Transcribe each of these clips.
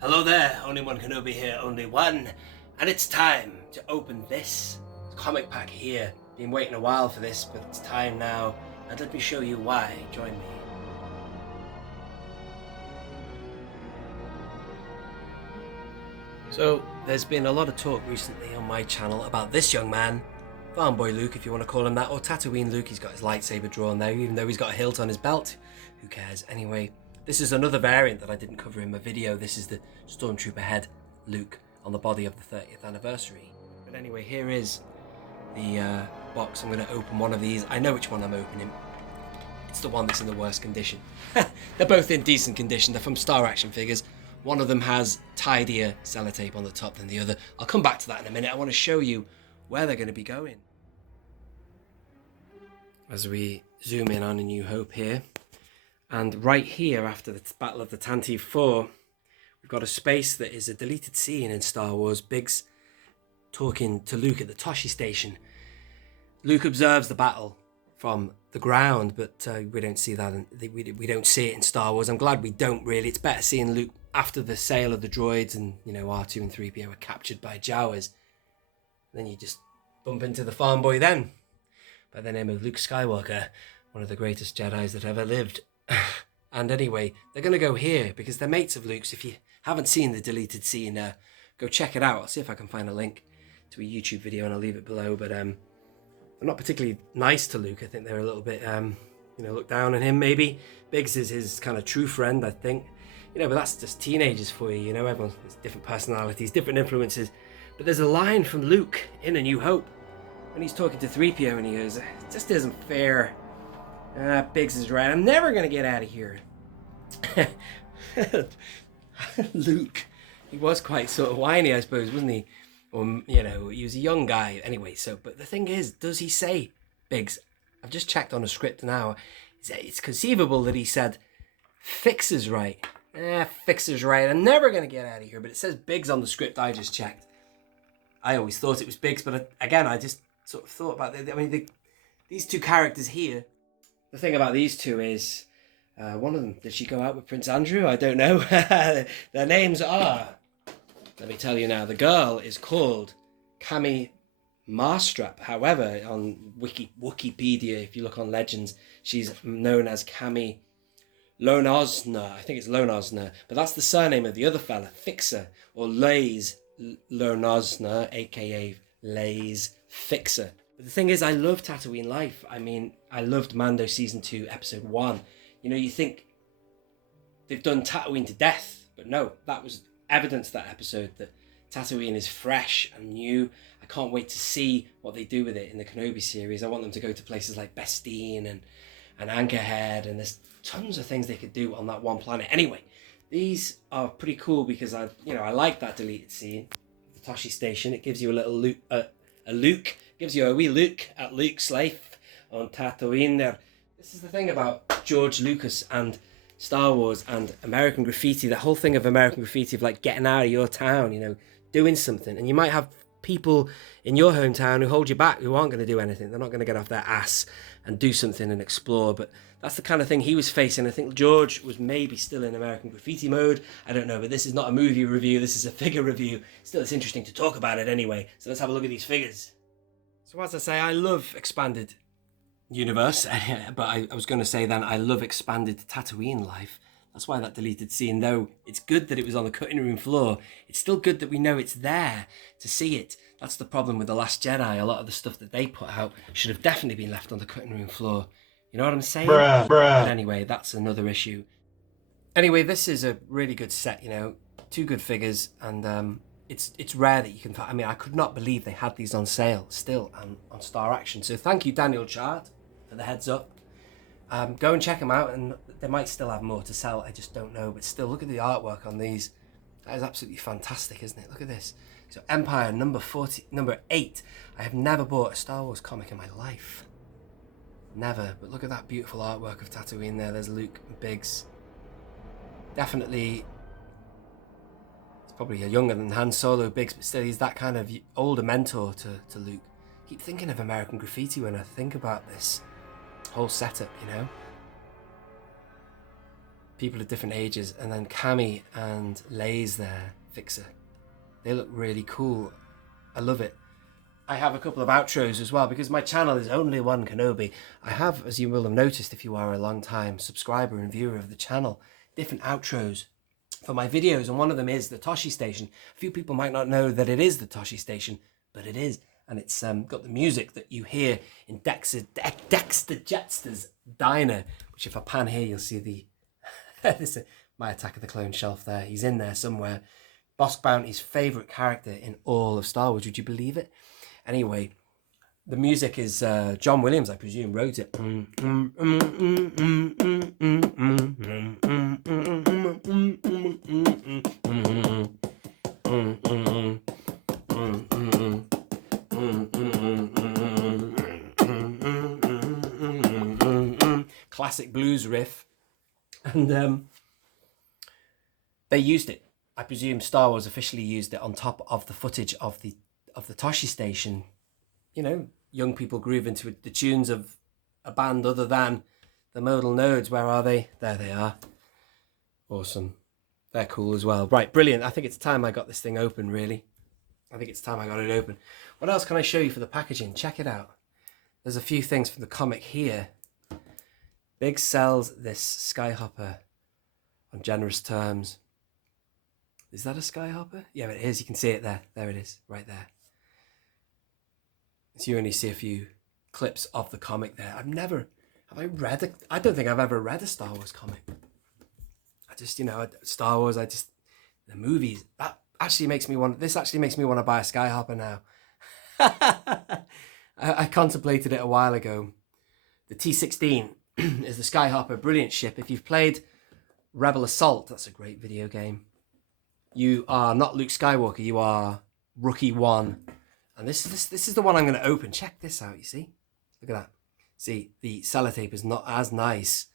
Hello there, only one Kenobi here, only one. And it's time to open this comic pack here. Been waiting a while for this, but it's time now. And let me show you why. Join me. So, there's been a lot of talk recently on my channel about this young man, Farm Boy Luke, if you want to call him that, or Tatooine Luke. He's got his lightsaber drawn there, even though he's got a hilt on his belt. Who cares? Anyway, this is another variant that I didn't cover in my video. This is the Stormtrooper head Luke on the body of the 30th anniversary. But anyway, here is the box. I'm going to open one of these. I know which one I'm opening. It's the one that's in the worst condition. They're both in decent condition. They're from Star Action Figures. One of them has tidier sellotape on the top than the other. I'll come back to that in a minute. I want to show you where they're going to be going. As we zoom in on A New Hope here. And right here, after the Battle of the Tantive 4, we've got a space that is a deleted scene in Star Wars. Biggs talking to Luke at the Tosche station. Luke observes the battle from the ground, but we don't see that. We don't see it in Star Wars. I'm glad we don't really. It's better seeing Luke after the sale of the droids and, you know, R2 and 3PO were captured by Jawas. Then you just bump into the farm boy then, by the name of Luke Skywalker, one of the greatest Jedis that ever lived. And anyway, they're going to go here because they're mates of Luke's. If you haven't seen the deleted scene, go check it out. I'll see if I can find a link to a YouTube video and I'll leave it below. But they're not particularly nice to Luke. I think they're a little bit, look down on him maybe. Biggs is his kind of true friend, I think. You know, but that's just teenagers for you, you know. Everyone has different personalities, different influences. But there's a line from Luke in A New Hope when he's talking to 3PO and he goes, "It just isn't fair. Biggs is right. I'm never going to get out of here." Luke, he was quite sort of whiny, I suppose, wasn't he? Or, you know, he was a young guy. Anyway, but the thing is, does he say, Biggs? I've just checked on the script now. It's conceivable that he said, "Fixer's right. Fixer's right. I'm never going to get out of here." But it says Biggs on the script I just checked. I always thought it was Biggs, but again, I just sort of thought about it. I mean, these two characters here, the thing about these two is, one of them, did she go out with Prince Andrew? I don't know. Their names are, let me tell you now, the girl is called Camie Marstrap. However, on Wikipedia, if you look on Legends, she's known as Camie Lonosna. I think it's Lonosna, but that's the surname of the other fella, Fixer, or Laze Lonosna, aka Laze Fixer. But the thing is, I love Tatooine Life. I mean, I loved Mando Season 2, Episode 1. You know, you think they've done Tatooine to death, but no, that was evidence, that episode, that Tatooine is fresh and new. I can't wait to see what they do with it in the Kenobi series. I want them to go to places like Bestine and Anchorhead, and there's tons of things they could do on that one planet. Anyway, these are pretty cool because I like that deleted scene, the Tosche station. It gives you a little Luke, gives you a wee look at Luke's life on Tatooine there. This is the thing about George Lucas and Star Wars and American Graffiti, the whole thing of American Graffiti, of like getting out of your town, you know, doing something. And you might have people in your hometown who hold you back, who aren't going to do anything. They're not going to get off their ass and do something and explore. But that's the kind of thing he was facing. I think George was maybe still in American Graffiti mode. I don't know, but this is not a movie review. This is a figure review. Still, it's interesting to talk about it anyway. So let's have a look at these figures. So as I say, I love expanded universe, but I was going to say then I love expanded Tatooine life. That's why that deleted scene, though it's good that it was on the cutting room floor, it's still good that we know it's there to see it. That's the problem with The Last Jedi. A lot of the stuff that they put out should have definitely been left on the cutting room floor. You know what I'm saying? Bruh. But anyway, that's another issue. Anyway, this is a really good set, you know, two good figures, and it's rare that you can find. I mean, I could not believe they had these on sale still on Star Action. So thank you, Daniel Chart, for the heads up. Go and check them out, and they might still have more to sell. I just don't know, but still, look at the artwork on these. That is absolutely fantastic, isn't it? Look at this. So Empire number 8. I have never bought a Star Wars comic in my life. Never. But look at that beautiful artwork of Tatooine there. There's Luke and Biggs. Definitely, it's probably a younger than Han Solo, Biggs, but still he's that kind of older mentor to Luke. I keep thinking of American Graffiti when I think about this whole setup, you know. people of different ages, and then Camie and Laze there, Fixer. They look really cool. I love it. I have a couple of outros as well, because my channel is only one Kenobi. I have, as you will have noticed if you are a long time subscriber and viewer of the channel, different outros for my videos, and one of them is the Tosche station. A few people might not know that it is the Tosche station, but it is, and it's got the music that you hear in Dexter Jetster's diner, which if I pan here you'll see the this is my Attack of the Clone shelf there. He's in there somewhere. Bosk Bounty's favourite character in all of Star Wars, would you believe it? Anyway, the music is John Williams, I presume, wrote it. Classic blues riff. And they used it. I presume Star Wars officially used it on top of the footage of the Tosche station. You know, young people groove into the tunes of a band other than the modal nodes. Where are they? There they are. Awesome. They're cool as well. Right, brilliant. I think it's time I got this thing open, really. I think it's time I got it open. What else can I show you for the packaging? Check it out. There's a few things from the comic here. Biggs sells this Skyhopper on generous terms. Is that a Skyhopper? Yeah, it is. You can see it there. There it is, right there. So you only see a few clips of the comic there. I don't think I've ever read a Star Wars comic. I just, you know, Star Wars, the movies, this actually makes me want to buy a Skyhopper now. I contemplated it a while ago. The T-16 is the Skyhopper, brilliant ship. If you've played Rebel Assault, that's a great video game. You are not Luke Skywalker, you are Rookie 1. And this is the one I'm going to open. Check this out, you see? Look at that. See, the sellotape is not as nice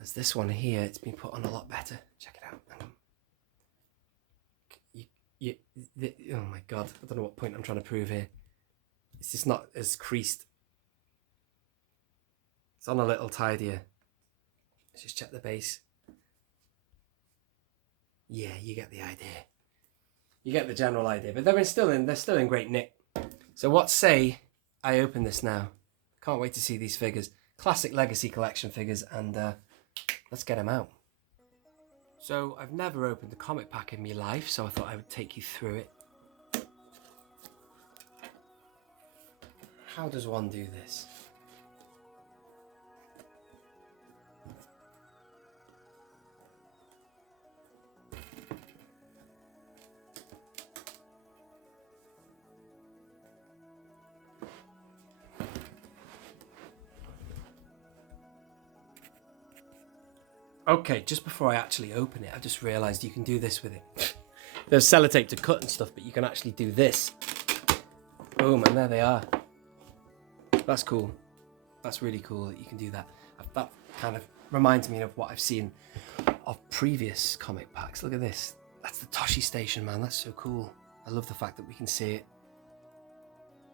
as this one here. It's been put on a lot better. Check it out. Oh my God, I don't know what point I'm trying to prove here. It's just not as creased. It's on a little tidier. Let's just check the base. Yeah, you get the idea. You get the general idea, but they're still in great nick. So what say I open this now? Can't wait to see these figures. Classic Legacy Collection figures, and let's get them out. So I've never opened a comic pack in my life, so I thought I would take you through it. How does one do this? Okay, just before I actually open it, I just realised you can do this with it. There's sellotape to cut and stuff, but you can actually do this. Boom, and there they are. That's cool. That's really cool that you can do that. That kind of reminds me of what I've seen of previous comic packs. Look at this. That's the Tosche station, man. That's so cool. I love the fact that we can see it.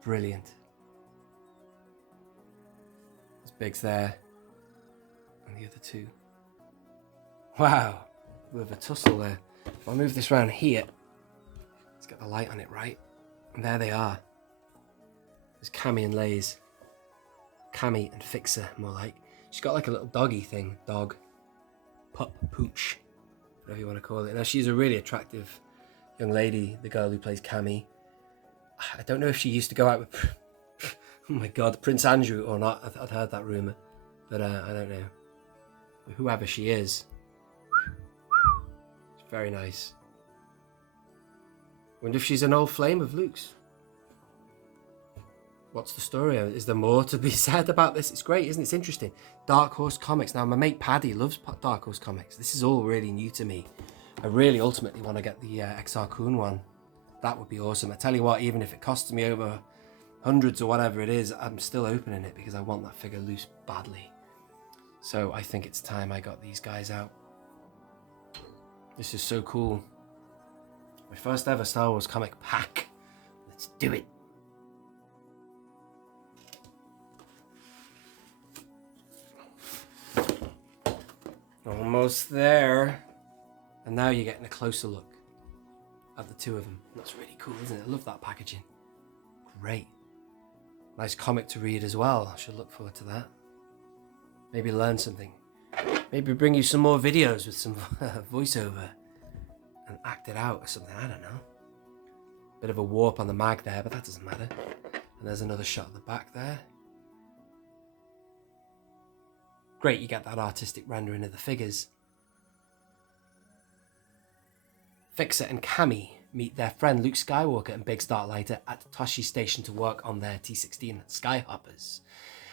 Brilliant. There's Biggs there. And the other two. Wow, with a tussle there. If I move this around here, let's get the light on it right. And there they are. There's Camie and Laze. Camie and Fixer, more like. She's got like a little doggy thing. Dog. Pup. Pooch. Whatever you want to call it. Now, she's a really attractive young lady, the girl who plays Camie. I don't know if she used to go out with, oh my God, Prince Andrew or not. I'd heard that rumour. But I don't know. Whoever she is. Very nice. Wonder if she's an old flame of Luke's. What's the story? Is there more to be said about this? It's great, isn't it? It's interesting. Dark Horse Comics. Now, my mate Paddy loves Dark Horse Comics. This is all really new to me. I really ultimately want to get the XR Kun one. That would be awesome. I tell you what, even if it costs me over hundreds or whatever it is, I'm still opening it because I want that figure loose badly. So I think it's time I got these guys out. This is so cool. My first ever Star Wars comic pack. Let's do it. Oh Almost there. And now you're getting a closer look at the two of them. That's really cool, isn't it? I love that packaging. Great. Nice comic to read as well. I should look forward to that. Maybe learn something. Maybe bring you some more videos with some voiceover and act it out or something. I don't know. Bit of a warp on the mag there, but that doesn't matter. And there's another shot of the back there. Great, you get that artistic rendering of the figures. Fixer and Camie meet their friend Luke Skywalker and Biggs Darklighter at Tosche Station to work on their T-16 Skyhoppers.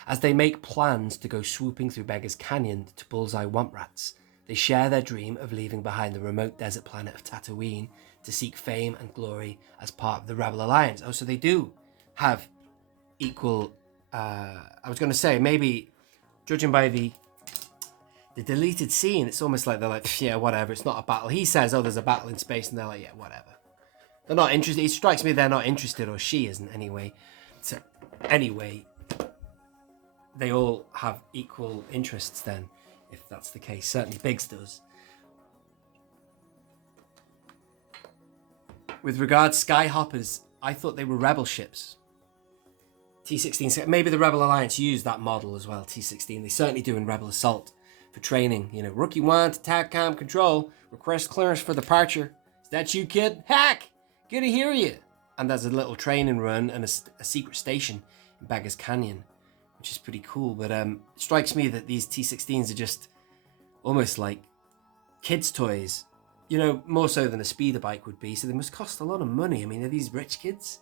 As they make plans to go swooping through Beggar's Canyon to bullseye Womp Rats, they share their dream of leaving behind the remote desert planet of Tatooine to seek fame and glory as part of the Rebel Alliance. Oh, so they do have equal... I was going to say, maybe, judging by the deleted scene, it's almost like they're like, yeah, whatever, it's not a battle. He says, oh, there's a battle in space, and they're like, yeah, whatever. They're not interested. It strikes me they're not interested, or she isn't anyway. So, anyway, they all have equal interests then, if that's the case. Certainly Biggs does. With regards Skyhoppers, I thought they were Rebel ships. T-16, maybe the Rebel Alliance used that model as well, T-16. They certainly do in Rebel Assault for training. You know, Rookie 1 to TACCOM control, request clearance for departure. Is that you, kid? Hack! Good to hear you. And there's a little training run and a secret station in Beggar's Canyon, which is pretty cool. But it strikes me that these T-16s are just almost like kids' toys, you know, more so than a speeder bike would be. So they must cost a lot of money. I mean, are these rich kids?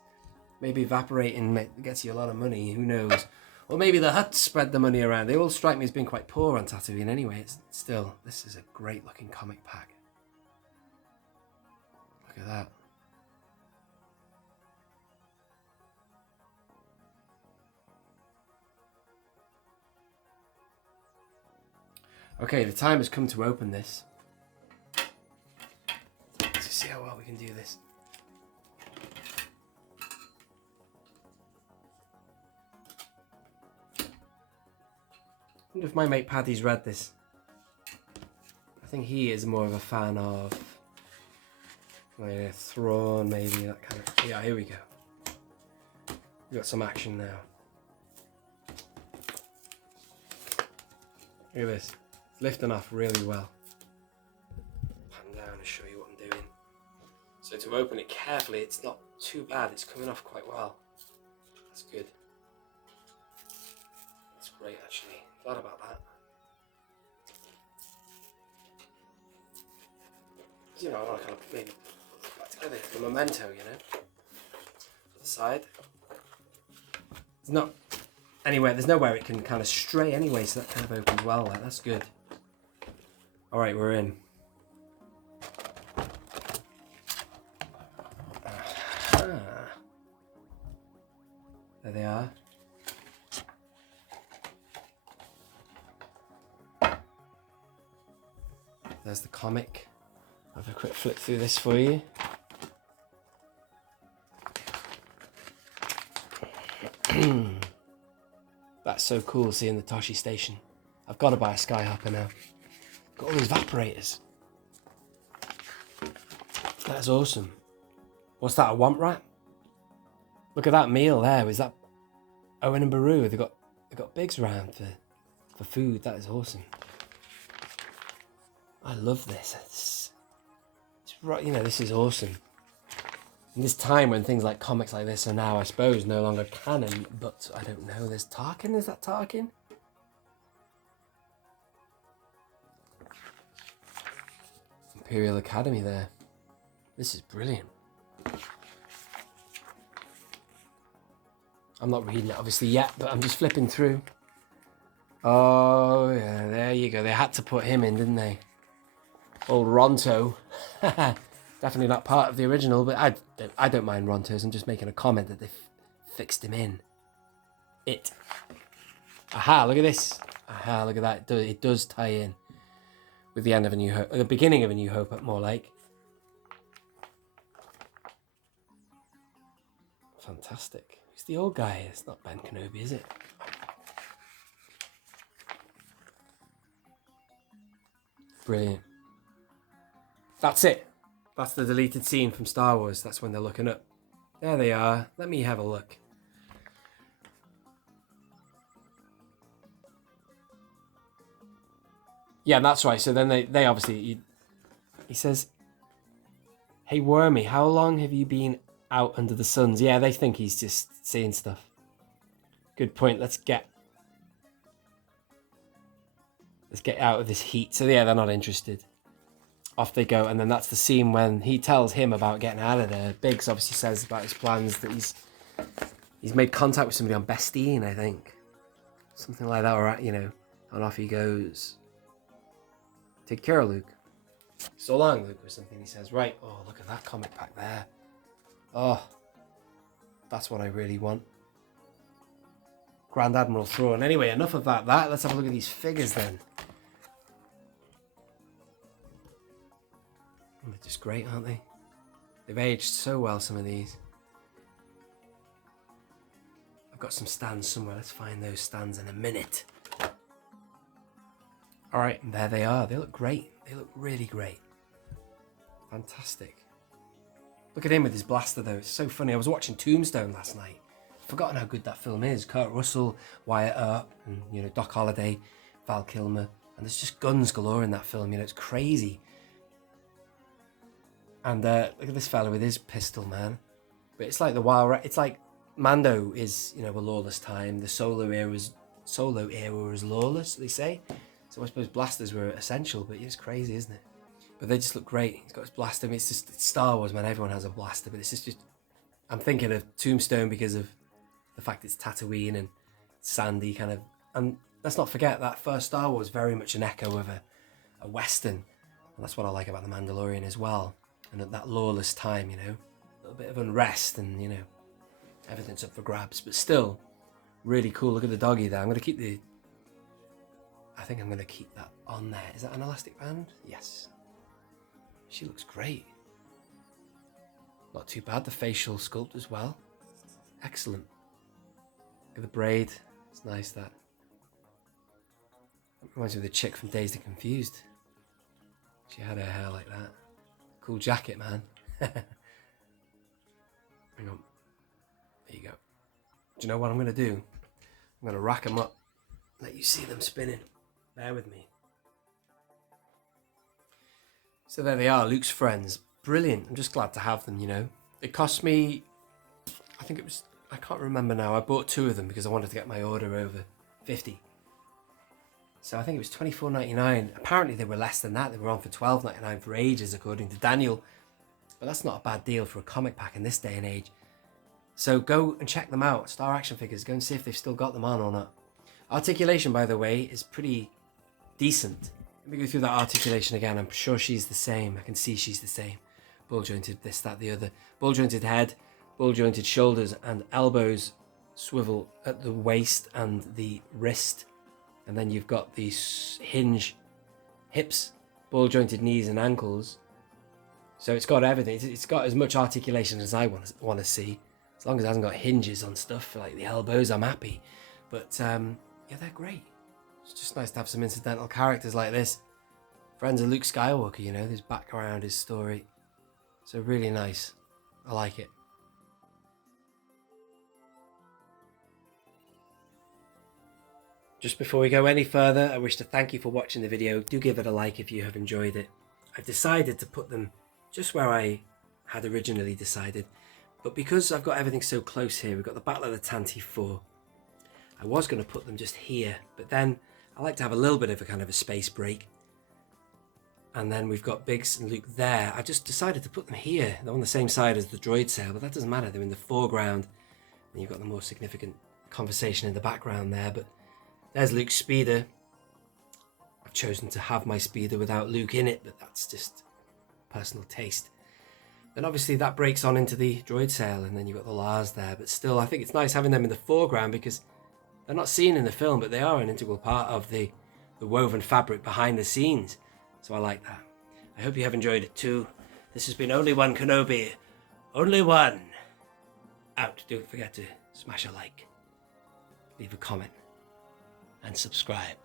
Maybe evaporating gets you a lot of money, who knows? Or maybe the Hutts spread the money around. They all strike me as being quite poor on Tatooine anyway. It's still, this is a great looking comic pack. Look at that. Okay, the time has come to open this. Let's see how well we can do this. I wonder if my mate Paddy's read this. I think he is more of a fan of Thrawn, maybe, that kind of... Yeah, here we go. We've got some action now. Look at this. It's lifting off really well. Pan down and show you what I'm doing. So to open it carefully, it's not too bad. It's coming off quite well. That's good. That's great, actually. Glad about that. You know, I want to kind of maybe put it back together. The memento, you know. To the side. It's not anywhere. There's nowhere it can kind of stray anyway, so that kind of opens well. Like, that's good. All right, we're in. There they are. There's the comic. I'll have a quick flip through this for you. That's so cool seeing the Tosche station. I've got to buy a Skyhopper now. Got all these evaporators. That's awesome. What's that, a Womp Rat? Look at that meal there. Is that Owen and Baru? They've got Biggs around for food. That is awesome. I love this. It's right, you know, this is awesome. In this time when things like comics like this are now, I suppose, no longer canon, but I don't know. There's Tarkin. Is that Tarkin? Imperial Academy there. This is brilliant. I'm not reading it obviously yet, but I'm just flipping through. Oh yeah, there you go. They had to put him in, didn't they? Old Ronto. Definitely not part of the original, but I don't mind Rontos. I'm just making a comment that they've fixed him in. Aha, look at this. Aha, look at that. It does tie in with the end of A New Hope, the beginning of A New Hope, more like. Fantastic. Who's the old guy? It's not Ben Kenobi, is it? brilliant. That's it. That's the deleted scene from Star Wars. That's when they're looking up. There they are. Let me have a look. Yeah, that's right. So then they obviously... He says, "Hey, Wormy, how long have you been out under the suns?" Yeah, they think he's just saying stuff. Good point. Let's get out of this heat. So yeah, they're not interested. Off they go, and then that's the scene when he tells him about getting out of there. Biggs obviously says about his plans that he's made contact with somebody on Bestine, I think. Something like that, or, you know, and off he goes. Take care, Luke. So long, Luke, or something he says. Right, oh, look at that comic pack there. Oh, that's what I really want. Grand Admiral Thrawn. Anyway, enough of that. Let's have a look at these figures then. They're just great, aren't they? They've aged so well, some of these. I've got some stands somewhere. Let's find those stands in a minute. Alright, and there they are. They look great. They look really great. Fantastic. Look at him with his blaster, though. It's so funny. I was watching Tombstone last night. I've forgotten how good that film is. Kurt Russell, Wyatt Earp, and, you know, Doc Holliday, Val Kilmer. And there's just guns galore in that film. You know, it's crazy. And look at this fella with his pistol, man. But it's like the wild... It's like Mando is, you know, a lawless time. The Solo era was lawless, they say. So I suppose blasters were essential, but it's crazy, isn't it? But they just look great. He's got his blaster. I mean, it's Star Wars, man. Everyone has a blaster, but it's just... I'm thinking of Tombstone because of the fact it's Tatooine and sandy kind of... And let's not forget that first Star Wars very much an echo of a Western. And that's what I like about The Mandalorian as well. And at that lawless time, you know, a little bit of unrest and, you know, everything's up for grabs. But still, really cool. Look at the doggy there. I'm going to keep the... I think I'm going to keep that on there. Is that an elastic band? Yes. She looks great. Not too bad. The facial sculpt as well. Excellent. Look at the braid. It's nice, that. Reminds me of the chick from Dazed and Confused. She had her hair like that. Cool jacket, man. Hang on. There you go. Do you know what I'm going to do? I'm going to rack them up. Let you see them spinning. Bear with me. So there they are, Luke's friends. Brilliant. I'm just glad to have them, you know. It cost me... I think it was... I can't remember now. I bought 2 of them because I wanted to get my order over 50. So I think it was $24.99. Apparently they were less than that. They were on for $12.99 for ages, according to Daniel. But that's not a bad deal for a comic pack in this day and age. So go and check them out. Star Action Figures. Go and see if they've still got them on or not. Articulation, by the way, is pretty decent. Let me go through that articulation again. I'm sure she's the same. I can see she's the same. Ball jointed this, that, the other. Ball jointed head, ball jointed shoulders and elbows swivel at the waist and the wrist. And then you've got these hinge hips, ball jointed knees and ankles. So it's got everything. It's got as much articulation as I want to see. As long as it hasn't got hinges on stuff like the elbows, I'm happy. But yeah, they're great. It's just nice to have some incidental characters like this. Friends of Luke Skywalker, you know, his background, his story. So really nice. I like it. Just before we go any further, I wish to thank you for watching the video. Do give it a like if you have enjoyed it. I've decided to put them just where I had originally decided. But because I've got everything so close here, we've got the Battle of the Tantive 4. I was going to put them just here, but then I like to have a little bit of a kind of a space break. And then we've got Biggs and Luke there. I just decided to put them here. They're on the same side as the droid sail, but that doesn't matter. They're in the foreground. And you've got the more significant conversation in the background there. But there's Luke's speeder. I've chosen to have my speeder without Luke in it, but that's just personal taste. Then obviously that breaks on into the droid sail, and then you've got the Laze there. But still, I think it's nice having them in the foreground because they're not seen in the film, but they are an integral part of the woven fabric behind the scenes. So I like that. I hope you have enjoyed it too. This has been Only One Kenobi. Only one. Out. Don't forget to smash a like, leave a comment, and subscribe.